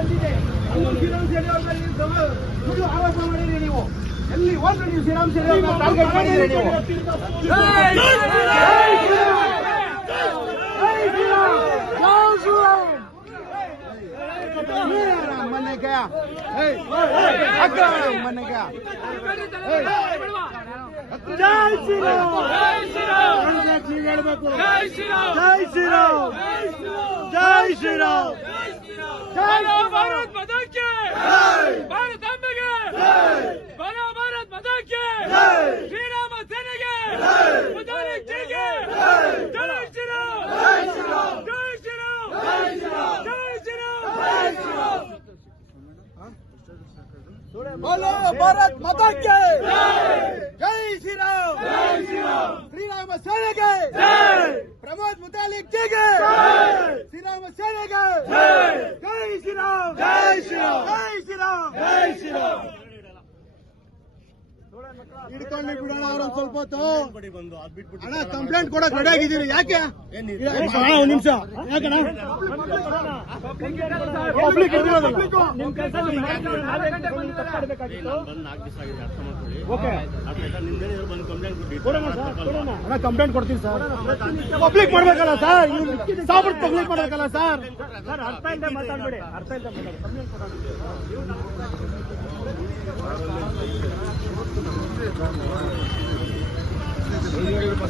ಬಂದಿದೆ ನೀವು ಶ್ರೀರಾಮ್ ಸೇನೆ ಅವ್ರ ಮೇಲೆ ನೀವು ಗಮ- ಸುಳ್ಳು ಆರೋಪ ಮಾಡಿರಿ ನೀವು ಎಲ್ಲಿ ಹೋದ್ರೆ ನೀವು ಶ್ರೀರಾಮ್ ಸೇನೆ ಅವ್ರನ್ನ ಟಾರ್ಗೆಟ್ ಮಾಡಿದ್ದೀರಿ ನೀವು ಮನೆ ಗಯಾ ಮನೆ ಗಯಾ ಜೈ ಶ್ರೀರಾಮ್ ಹೇಳ್ಬೇಕು ಜೈ ಶ್ರೀರಾಮ್ ಜೈ ಶ್ರೀರಾಮ್ ಬರೋ ಭಾರತ್ ಮತಕ್ಕೆ ಭಾರತಾಂಬೆಗೆ ಬರೋ ಭಾರತ್ ಮತಕ್ಕೆ ಶ್ರೀರಾಮ ಸೇನೆಗೆ ಮುಜಾಹಿದ್ದೀನ್ಗೆ ಜೈ ಶ್ರೀರಾಮ್ ಜೈ ಶ್ರೀರಾಮ್ ಜೈ ಶ್ರೀರಾಮ್ बोलो भारत माता के जय श्री राम श्री राम सेना के ಶಕ್ತಿಗೆ ಶ್ರೀರಾಮ ಸೇನೆಗೆ ಜೈ ಶ್ರೀರಾಮ್ ಜೈ ಶ್ರೀರಾಮ್ ಜೈ ಶ್ರೀರಾಮ್ ಜೈ ಶ್ರೀರಾಮ್ ಹಿಡ್ಕೊಂಡು ಬಿಡೋಣ ಅವ್ರೊಂದ್ ಸ್ವಲ್ಪ ಹೊತ್ತು. ಅಣ್ಣ ಕಂಪ್ಲೇಂಟ್ ಕೊಡಕ್ ರೆಡಿ ಆಗಿದ್ದೀರಿ ಯಾಕೆ? ಒಂದ್ ನಿಮಿಷ. ಯಾಕಣ್ಣ? ಪಬ್ಲಿಕ್ ಕಂಪ್ಲೇಂಟ್ ಅಣ್ಣ ಕಂಪ್ಲೇಂಟ್ ಕೊಡ್ತೀನಿ ಸರ್. ಪಬ್ಲಿಕ್ ಮಾಡ್ಬೇಕಲ್ಲ ಸರ್? ಸಾಬ್ರ ಪಬ್ಲಿಕ್ ಮಾಡ್ಬೇಕಲ್ಲ ಸರ್? ಅರ್ಥ ಇಲ್ಲದೆ ಮಾತಾಡ್ಬೇಡಿ. ಅರ್ಥ ಇಲ್ಲದೆ ಮಾತಾಡಿ ちょっと待って、バーの前の先生が来てる。先生が来てる。